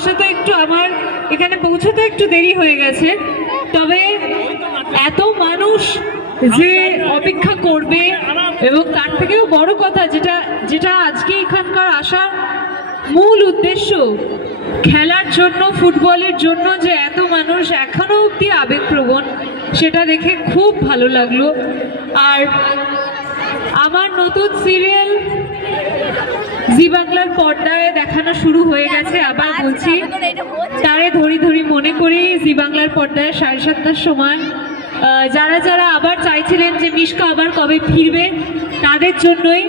ভালোবাসাতে একটু আমার এখানে পৌঁছতে একটু দেরি হয়ে গেছে, তবে এত মানুষ যে অপেক্ষা করবে এবং তার থেকেও বড় কথা যেটা যেটা আজকে এখানকার আসার মূল উদ্দেশ্য, খেলার জন্য, ফুটবলের জন্য যে এত মানুষ এখনো অবধি আবেগপ্রবণ, সেটা দেখে খুব ভালো লাগলো। আর আমার নতুন সিরিয়াল জি বাংলার পর্দায় দেখানো শুরু হয়ে গেছে। আবার বলছি, তারে ধরি ধরি মনে করি জি বাংলার পর্দায় 7:30টার সময় যারা যারা আবার চাইছিলেন যে মিশকা আবার কবে ফিরবে, তাদের জন্যই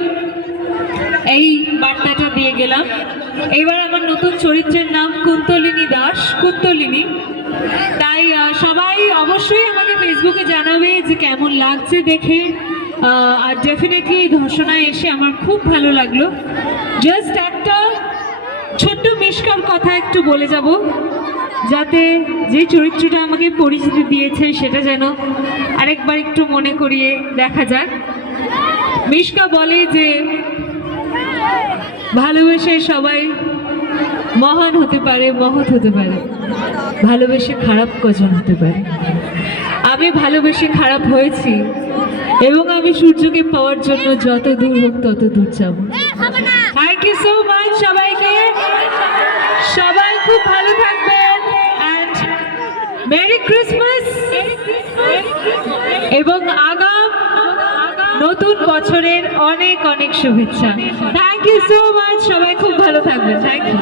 এই বার্তাটা দিয়ে গেলাম। এবার আমার নতুন চরিত্রের নাম কুন্তলিনী দাস, কুন্তলিনী। তাই সবাই অবশ্যই আমাকে ফেসবুকে জানাবে যে কেমন লাগছে দেখে। আর ডেফিনেটলি এই ধর্ষণায় এসে আমার খুব ভালো লাগলো। জাস্ট একটা ছোট্ট মিশকার কথা একটু বলে যাব, যাতে যে চরিত্রটা আমাকে পরিচিতি দিয়েছে সেটা যেন আরেকবার একটু মনে করিয়ে দেখা যাক। মিশকা বলে যে ভালোবেসে সবাই মহান হতে পারে, মহৎ হতে পারে, ভালোবেসে খারাপ কজন হতে পারে। আমি ভালোবেসে খারাপ হয়েছি এবং আমি সূর্যকে পাওয়ার জন্য যত দূর হোক তত দূর যাব। থ্যাংক ইউ সো মাচ সবাইকে, সবাই খুব ভালো থাকবেন অ্যান্ড মেরি ক্রিসমাস এবং আগাম নতুন বছরের অনেক অনেক শুভেচ্ছা। থ্যাংক ইউ সো মাচ, সবাই খুব ভালো থাকবেন। Thank you.